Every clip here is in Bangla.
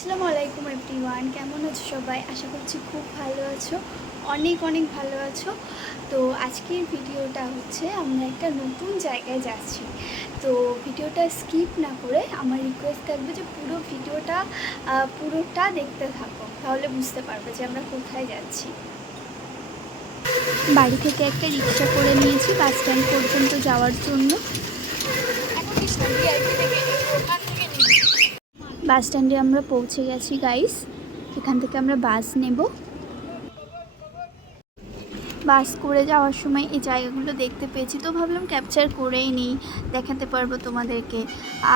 আসসালামু আলাইকুম এভরিওয়ান, কেমন আছো সবাই? আশা করছি খুব ভালো আছো, অনেক অনেক ভালো আছো। তো আজকের ভিডিওটা হচ্ছে আমরা একটা নতুন জায়গায় যাচ্ছি। তো ভিডিওটা স্কিপ না করে আমার রিকোয়েস্ট থাকবে যে পুরোটা দেখতে থাকো, তাহলে বুঝতে পারবে যে আমরা কোথায় যাচ্ছি। বাড়ি থেকে একটা রিক্সা করে নিয়েছি বাস স্ট্যান্ড পর্যন্ত যাওয়ার জন্য। বাস স্ট্যান্ডে আমরা পৌঁছে গেছি গাইস। এখান থেকে আমরা বাস নেব। বাস করে যাওয়ার সময় এই জায়গাগুলো দেখতে পেয়েছি, তো ভাবলাম ক্যাপচার করেই নিই, দেখাতে পারবো তোমাদেরকে।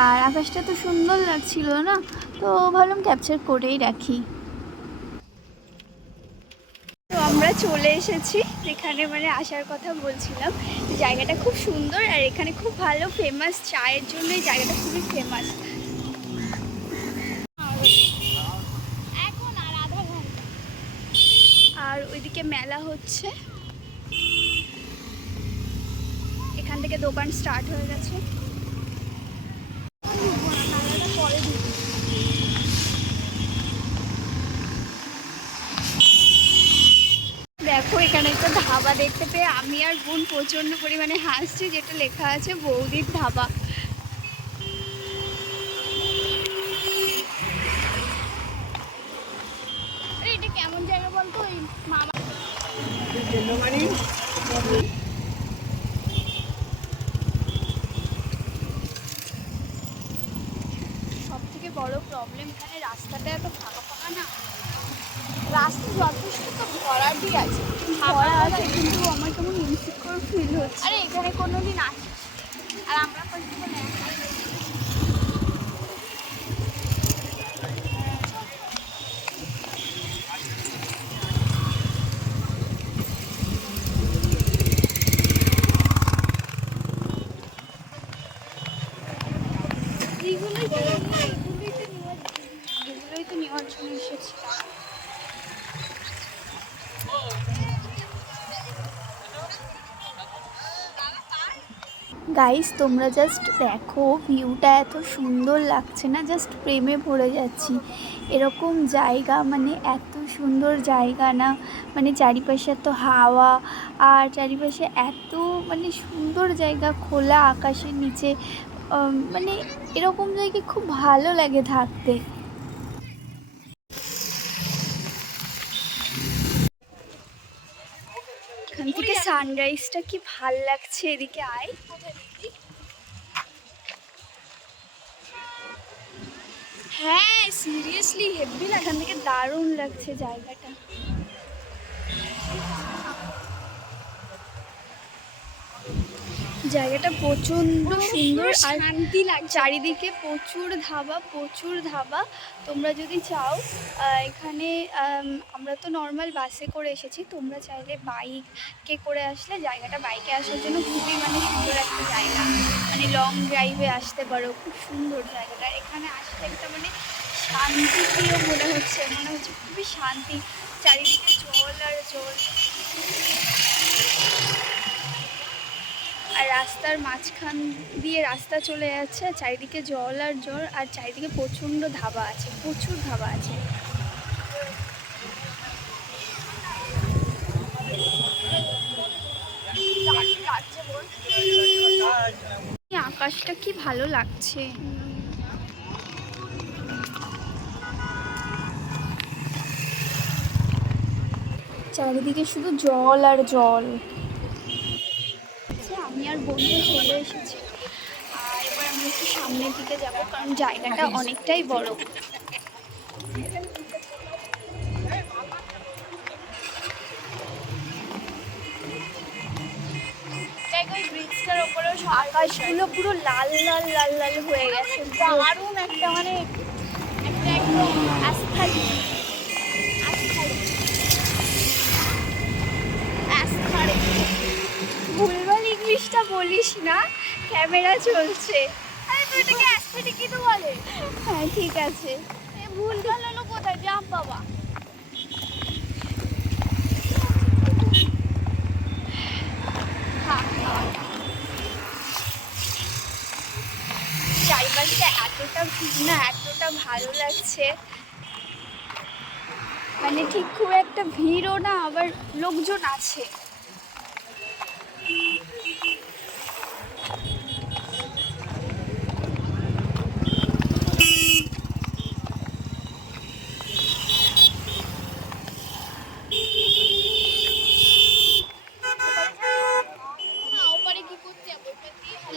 আর আকাশটা তো সুন্দর লাগছিল না, তো ভাবলাম ক্যাপচার করেই রাখি। তো আমরা চলে এসেছি যেখানে আসার কথা বলছিলাম। জায়গাটা খুব সুন্দর আর এখানে খুব ভালো ফেমাস, চায়ের জন্য এই জায়গাটা খুবই ফেমাস। আর ওইদিকে মেলা হচ্ছে, এখান থেকে দোকান স্টার্ট হয়ে গেছে। দেখো এখানে একটা ধাবা দেখতে পেয়ে আমি আর বোন প্রচণ্ড পরিমাণে হাসছি, যেটা লেখা আছে বৌদির ধাবা। এটা কেমন জায়গা বলতো? ওই মামা সব থেকে বড় প্রবলেম এখানে রাস্তাটা এত ফাঁকা ফাঁকা না। রাস্তা যথেষ্ট তো ভরাটই আছে, ভরা আছে, কিন্তু আমার কেমন ইনসিকিউর ফিল হচ্ছে। আরে এখানে কোনোদিন আসিস আর আমরা এগুলোই তো নেওয়ার জন্য এসেছিলাম। গাইস তোমরা জাস্ট দেখো, ভিউটা এত সুন্দর লাগছে না, জাস্ট প্রেমে পড়ে যাচ্ছি। এরকম জায়গা এত সুন্দর জায়গা না, চারিপাশে এত হাওয়া, আর চারিপাশে এত সুন্দর জায়গা, খোলা আকাশের নিচে। এরকম জায়গায় খুব ভালো লাগে থাকতে। এখান থেকে সানরাইজটা কি ভাল লাগছে, এদিকে আয়। হ্যাঁ সিরিয়াসলি হেভি না, এখান থেকে দারুণ লাগছে জায়গাটা। জায়গাটা প্রচণ্ড সুন্দর আর শান্তি লাগছে, চারিদিকে প্রচুর ধাবা। তোমরা যদি চাও এখানে, আমরা তো নর্মাল বাসে করে এসেছি, তোমরা চাইলে বাইকে করে আসলে জায়গাটা, বাইকে আসার জন্য খুবই সুন্দর একটা জায়গা, লং ড্রাইভে আসতে পারো। খুব সুন্দর জায়গাটা, এখানে আসলে একটা শান্তিপ্রিয় মনে হচ্ছে খুবই শান্তি। চারিদিকে জল আর জল, আর রাস্তার মাঝখান দিয়ে রাস্তা চলে যাচ্ছে, চারিদিকে জল আর জল, আর চারিদিকে প্রচণ্ড ধাবা আছে, প্রচুর ধাবা আছে। আকাশটা কি ভালো লাগছে। চারিদিকে শুধু জল আর জল। আমি আর বন্ধু চলে এসেছি, আর এবার আমি একটু সামনের দিকে যাব, কারণ জায়গাটা অনেকটাই বড়। ব্রিজটার ওপরেও আকাশগুলো পুরো লাল লাল লাল লাল হয়ে গেছে, দারুণ একটা একদম ভুলভাল ইংলিশটা বলিস না, ক্যামেরা চলছে। আরে তুই এটাকে অ্যাস্থেটিকই তো বলে। হ্যাঁ ঠিক আছে, ভুলভাল হলো কোথায়, জাম বাবা। চারিপাশটা এতটা ভিড় না, এতটা ভালো লাগছে, মানে ঠিক খুব একটা ভিড়ও না, আবার লোকজন আছে।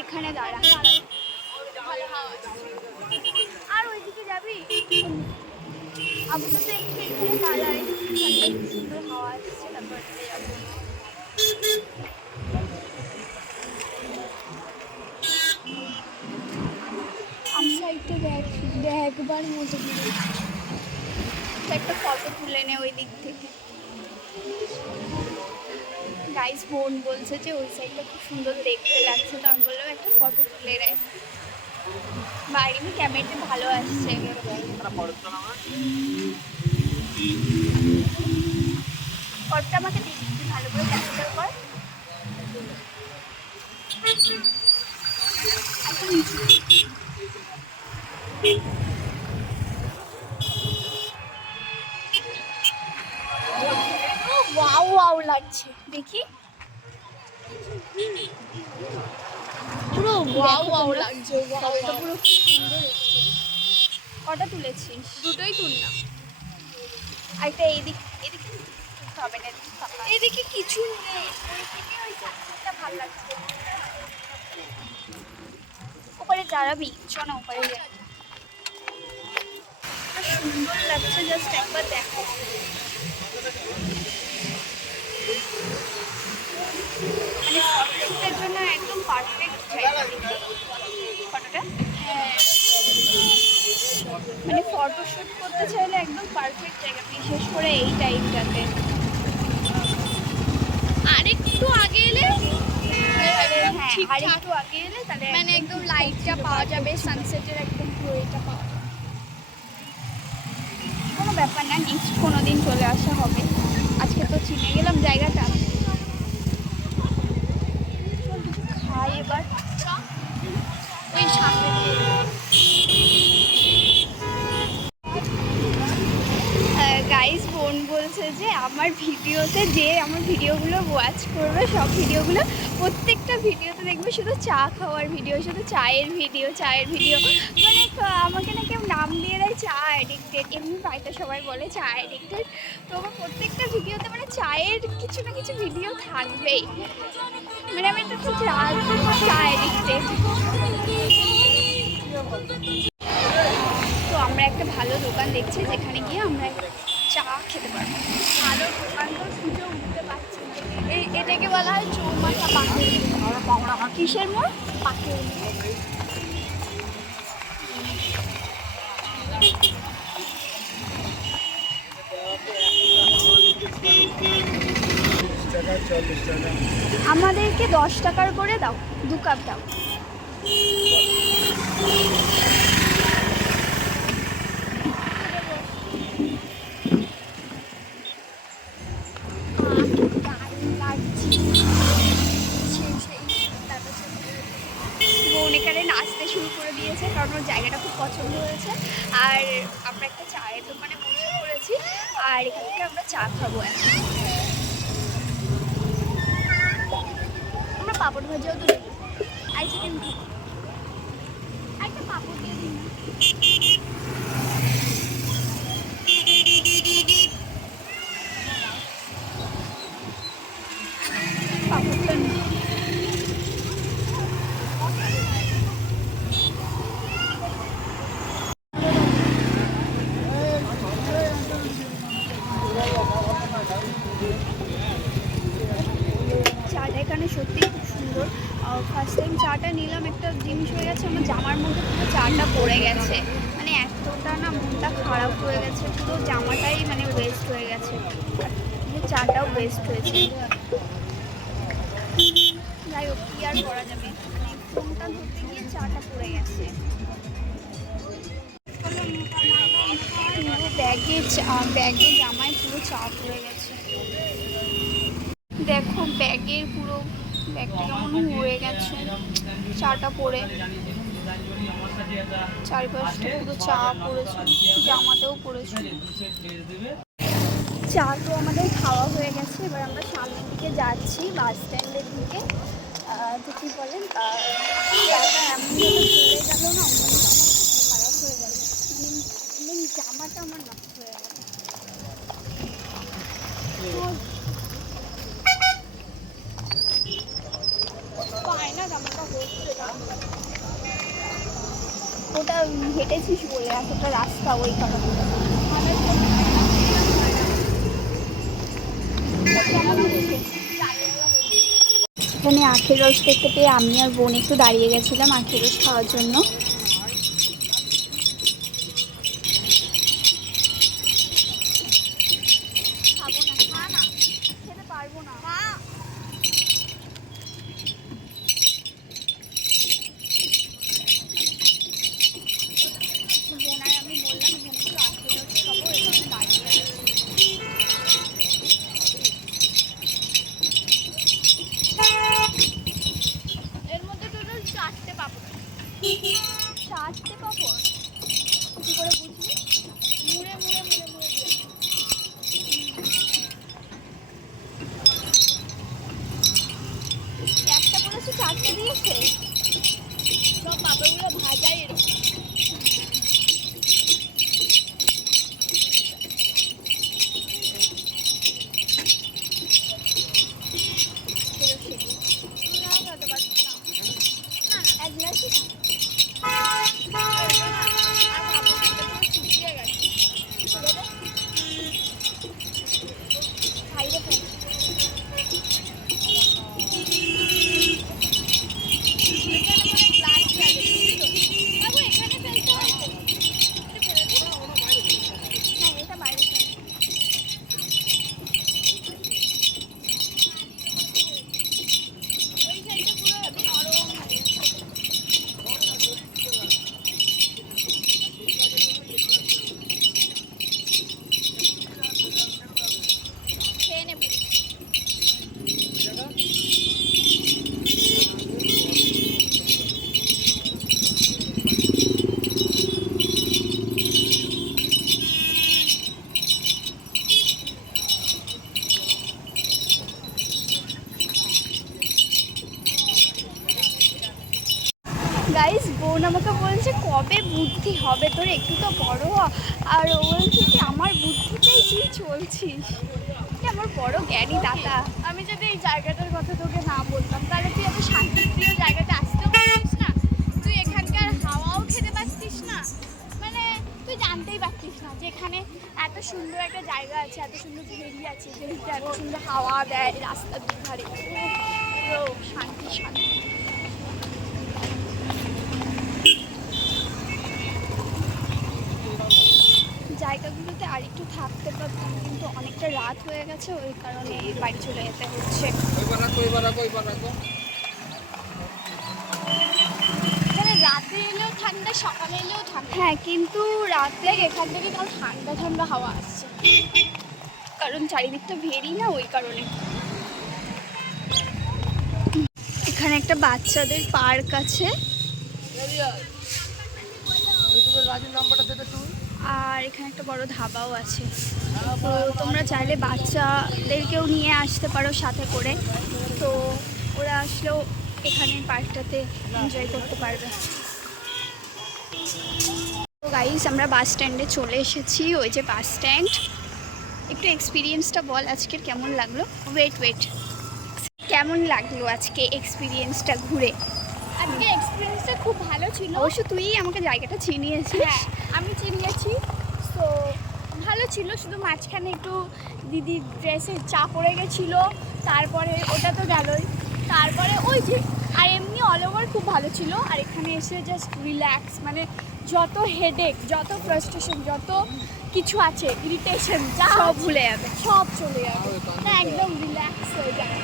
এখানে দাঁড়া, আর ওইদিকে যাবি? আপাতত একটু এখানে দাঁড়াই, সুন্দর হাওয়া আসছে, তারপর যাবো। আমি সাইডটা দেখবার মতো একটা ফটো তুলে নে ওই দিক থেকে। গাইস বোন বলছে যে ওই সাইডটা খুব সুন্দর দেখতে লাগছে, তো আমি বললাম একটা ফটো তুলে নেয়। বাইরে ক্যামেরাটা ভালো আসছে। ফটোটা আমাকে দেখি ভালো করে ক্যাপচার কর। আচ্ছা নিচে ওয়াও ওয়াও লাগছে, দেখি পুরো ওয়াও ওয়াও লাগছে, ফটোটা পুরো সুন্দর এসেছে। কটা তুলেছিস? দুটোই তুললাম। আর এটা এদিকে হবে না, এদিকে কিছু নেই, ওইদিকে ওই সানসেটটা ভালো লাগছে। ওপরে দাঁড়াবি, চল না ওপরে যাই। সুন্দর লাগছে, জাস্ট একবার দেখো। মানে ফটোশুটের জন্য একদম পারফেক্ট জায়গা ফটোটা। হ্যাঁ, মানে ফটোশুট করতে চাইলে একদম পারফেক্ট জায়গা, বিশেষ করে এই টাইমটাতে। আরেকটু আগে এলে, হ্যাঁ আরেকটু আগে এলে তাহলে মানে একদম লাইটটা পাওয়া যাবে, সানসেটের একদম পুরোটা পাওয়া যাবে। কোনো ব্যাপার না, নেক্সট কোনো দিন চলে আসা হবে। আজকে তো চিনে গেলাম জায়গাটা। খাই এবার ওই সামনে গাইস বোন বলছে যে আমার ভিডিওতে যে আমার ভিডিওগুলো ওয়াচ করবে, সব ভিডিওগুলো প্রত্যেকটা ভিডিওতে দেখবে শুধু চা খাওয়ার ভিডিও, শুধু চায়ের ভিডিও। মানে আমাকে না কেউ নাম দিয়ে দেয় চা অ্যাডিক্টেড, এমনি বাড়িতে সবাই বলে চা অ্যাডিক্টেড। তো আমার প্রত্যেকটা ভিডিওতে মানে চায়ের কিছু না কিছু ভিডিও থাকবেই। মানে আমি তো খুব চা অ্যাডিক্টেড। তো আমরা একটা ভালো দোকান দেখছি যেখানে গিয়ে আমরা চা খেতে পারবো। ভালো দোকান তো খুঁজে উঠতে পারছি না। এটাকে বলা হয় চৌমাথা পাখি। কিসের মোড়? পাখি। আমাদেরকে 10 টাকার করে দাও, 2 কাপ দাও। বোন এখানে নাচতে শুরু করে দিয়েছে, কারণ ওর জায়গাটা খুব পছন্দ হয়েছে। আর আমরা একটা চায়ের দোকানে বসে পড়েছি, আর এখান থেকে আমরা চা খাবো এখন। আমরা পাপড় ভাজাও তো নেবো, আইসক্রিম খাবো, একটা পাপড় দিয়ে দিন। পাপড়টা নিই। চাটা এখানে সত্যি খুব সুন্দর। ফার্স্ট টাইম চাটা নিলাম, একটা জিনিস হয়ে গেছে, আমার জামার মধ্যে পুরো চাটা পড়ে গেছে। মানে এতটা না মনটা খারাপ হয়ে গেছে, পুরো জামাটাই মানে ওয়েস্ট হয়ে গেছে, চাটাও ওয়েস্ট হয়েছে। যাই হোক, কি আর করা যাবে, মানে ফোনটা ধরতে গিয়ে চাটা পড়ে গেছে। পুরো ব্যাগে জামায় পুরো চা পড়ে গেছে। দেখো ব্যাগের পুরো ব্যাগটা কেমন হয়ে গেছে চাটা পড়ে, চারপাশটা পুরো চা পড়েছে, জামাতেও পড়েছে। চা তো আমাদের খাওয়া হয়ে গেছে, এবার আমরা সামনের দিকে যাচ্ছি বাস স্ট্যান্ডের দিকে। তো কী বলেন, চাটা এমনভাবে চলে গেল না, আমার খারাপ হয়ে গেল, মানে জামাটা আমার নষ্ট হয়ে গেল। পায় না জামাটা হচ্ছে ওটা হেঁটেছিস বলে এতটা রাস্তা, ওই কারণে। এখানে আখের রস দেখতে পেয়ে আমি আর বোন একটু দাঁড়িয়ে গেছিলাম আখের রস খাওয়ার জন্য। খাবো না, খা না, খেতে পারবো না। বোন আর আমি বললাম এখানে একটু আখের রস খাবো, এই কারণে দাঁড়িয়ে আছি। এর মধ্যে টোটাল 4টে পাপড়। 4টে পাপড় কী করে বুঝলি? মুড়ে মুড়ে মুড়ে মুড়ে দিয়েছে। একটা বলেছে 4টে দিয়েছে। সব পাপড়গুলো ভাজাই এরকম। এক গ্লাসই খাইতে পারি। হ্যাঁ, এটা বাইরে ফেল। খেয়ে নেব। গাইস, বোন আমাকে বলছে কবে বুদ্ধি হবে তোর, একটু তো বড় হ। আর ও বলছে কি আমার বুদ্ধিতেই তুই চলছিস। এটা আমার বড় জ্ঞানী দাদা। আমি যদি এই জায়গাটার কথা তোকে না বলতাম তাহলে তুই এত শান্তিপ্রিয় জায়গাতে আসতেও পারতিস না, তুই এখানকার হাওয়াও খেতে পারতিস না, মানে তুই জানতেই পারতিস না যে এখানে এত সুন্দর একটা জায়গা আছে, এত সুন্দর ভেরি আছে, ভেরিতে এত সুন্দর হাওয়া দেয় রাস্তার দুধারে। পুরো শান্তি শান্তি। জায়গাগুলোতে আর একটু থাকতে পারতাম, কিন্তু অনেকটা রাত হয়ে গেছে, ওই কারণে বাড়ি চলে যেতে হচ্ছে। এখানে রাতে এলেও ঠান্ডা, সকালে এলেও ঠান্ডা। হ্যাঁ, কিন্তু রাতে দেখ এখান থেকে তাও ঠান্ডা ঠান্ডা হাওয়া আসছে। কারণ চারিদিকটা ভেরি না, ওই কারণে। এখানে একটা বাচ্চাদের পার্ক আছে, আর এখানে একটা বড় ধাবাও আছে। তো তোমরা চাইলে বাচ্চাদেরকেও নিয়ে আসতে পারো সাথে করে, তো ওরা আসলেও এখানে পার্কটাতে এনজয় করতে পারবে। তো গাইস, আমরা বাস স্ট্যান্ডে চলে এসেছি, ওই যে বাস স্ট্যান্ড। একটু এক্সপিরিয়েন্সটা বল আজকের কেমন লাগলো। ওয়েট, কেমন লাগলো আজকে এক্সপিরিয়েন্সটা ঘুরে? আজকে এক্সপিরিয়েন্সটা খুব ভালো ছিল। অবশ্য তুই আমাকে জায়গাটা চিনিয়েছিস। হ্যাঁ, আমি চিনিয়েছি, তো ভালো ছিল। শুধু মাঝখানে একটু দিদির ড্রেসে চা পড়ে গেছিলো, তারপরে ওটা তো গেলই, তারপরে ওই যে, আর এমনি অল ওভার খুব ভালো ছিল। আর এখানে এসে জাস্ট রিল্যাক্স, মানে যত হেডেক, যত ফ্রাস্ট্রেশন, যত কিছু আছে, ইরিটেশন, যা সব ভুলে যাবে। সব চলে যাবে, না একদম রিল্যাক্স হয়ে যাবে।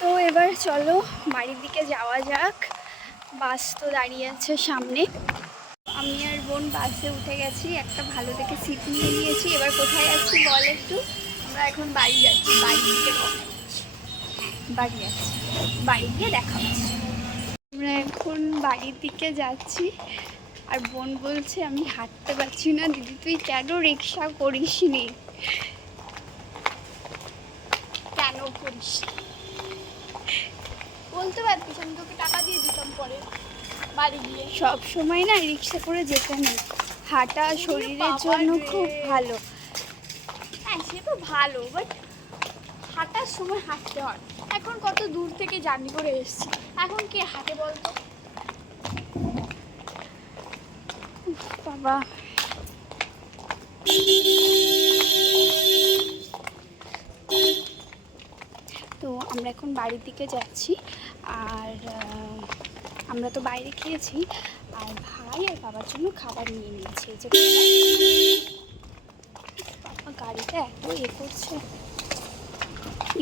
তো এবার চলো বাড়ির দিকে যাওয়া যাক। বাস তো দাঁড়িয়ে আছে সামনে। আমি আর বোন বাসে উঠে গেছি, একটা ভালো দেখে সিট নিয়ে নিয়েছি। এবার কোথায় যাচ্ছি বল একটু। আমরা এখন বাড়ি যাচ্ছি, বাড়ি দিকে বাড়ি যাচ্ছি, বাড়ি গিয়ে দেখা হচ্ছে। আমরা এখন বাড়ির দিকে যাচ্ছি। আর বোন বলছে আমি হাঁটতে পারছি না, দিদি তুই কেন রিক্সা করিস নি? কেন করিস? বলতে পারতিস, আমি তোকে টাকা দিয়ে দিতাম পরে বাড়ি গিয়ে। সব সময় না রিক্সা করে যেতে নেই, হাঁটা শরীরের জন্য খুব ভালো। হ্যাঁ সে তো ভালো, বাট হাঁটার সময় হাঁটতে হয়। এখন কত দূর থেকে জার্নি করে এসেছি, এখন কে হাঁটে বলতো? বাবা তো আমরা এখন বাড়ির দিকে যাচ্ছি। আর আমরা তো বাইরে খেয়েছি, আর ভাই আর বাবার জন্য খাবার নিয়ে নিয়েছি। এই যে বাবা গাড়িটা এত করছে,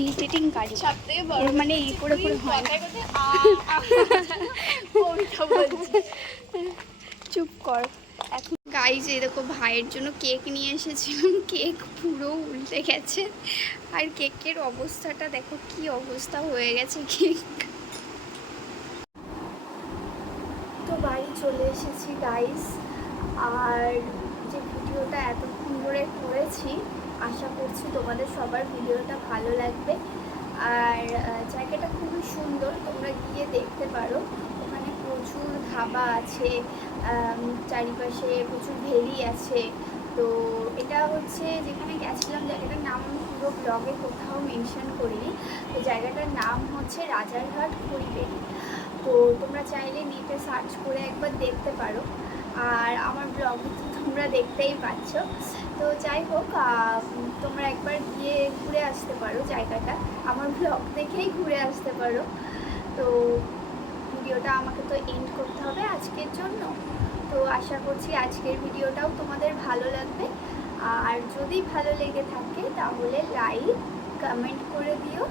ইরিটেটিং গাড়ি। সবথেকে বড় মানে এই করে করে হয় না। কবিতা বলছি। চুপ কর। এখন গাইজ এরকম ভাইয়ের জন্য কেক নিয়ে এসেছিলাম, কেক পুরো উল্টে গেছে। আর কেকের অবস্থাটা দেখো কি অবস্থা হয়ে গেছে কেক। তো বাড়ি চলে এসেছি গাইজ। আর যে ভিডিওটা এতক্ষণ ধরে করেছি, আশা করছি তোমাদের সবার ভিডিওটা ভালো লাগবে। আর জায়গাটা খুবই সুন্দর, তোমরা গিয়ে দেখতে পারো। ওখানে প্রচুর ধাবা আছে, চারিপাশে প্রচুর ভেরি আছে। তো এটা হচ্ছে যেখানে গেছিলাম, জায়গাটার নাম আমি পুরো ব্লগে কোথাও মেনশন করিনি। তো জায়গাটার নাম হচ্ছে রাজারহাট খড়িবেড়ি। তো তোমরা চাইলে নেটে সার্চ করে একবার দেখতে পারো। আর আমার ব্লগে তো তোমরা দেখতেই পাচ্ছ। তো যাই হোক, তোমরা একবার গিয়ে ঘুরে আসতে পারো জায়গাটা, আমার ব্লগ দেখেই ঘুরে আসতে পারো। তো ভিডিওটা আমাকে তো এন্ড করতে হবে আজকের জন্য। তো আশা করছি আজকের ভিডিওটাও তোমাদের ভালো লাগবে। আর যদি ভালো লেগে থাকে তাহলে লাইক কমেন্ট করে দিও,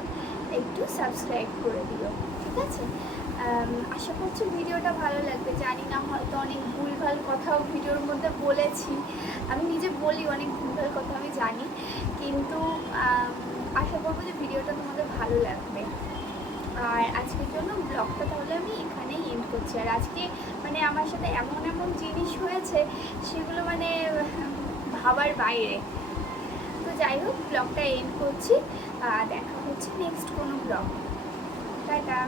একটু সাবস্ক্রাইব করে দিও, ঠিক আছে? আশা করছি ভিডিওটা ভালো লাগবে। জানি না, হয়তো অনেক ভুলভাল কথাও ভিডিওর মধ্যে বলেছি, আমি নিজে বলি অনেক ভুলভাল কথা আমি জানি, কিন্তু আশা করবো যে ভিডিওটা তোমাদের ভালো লাগবে। আর আজকের জন্য ব্লগটা তাহলে আমি এখানেই এন্ড করছি। আর আজকে মানে আমার সাথে এমন এমন জিনিস হয়েছে, সেগুলো মানে ভাবার বাইরে। তো যাই হোক, ব্লগটা এন্ড করছি। দেখা হচ্ছে নেক্সট কোনো ব্লগ। টাটা।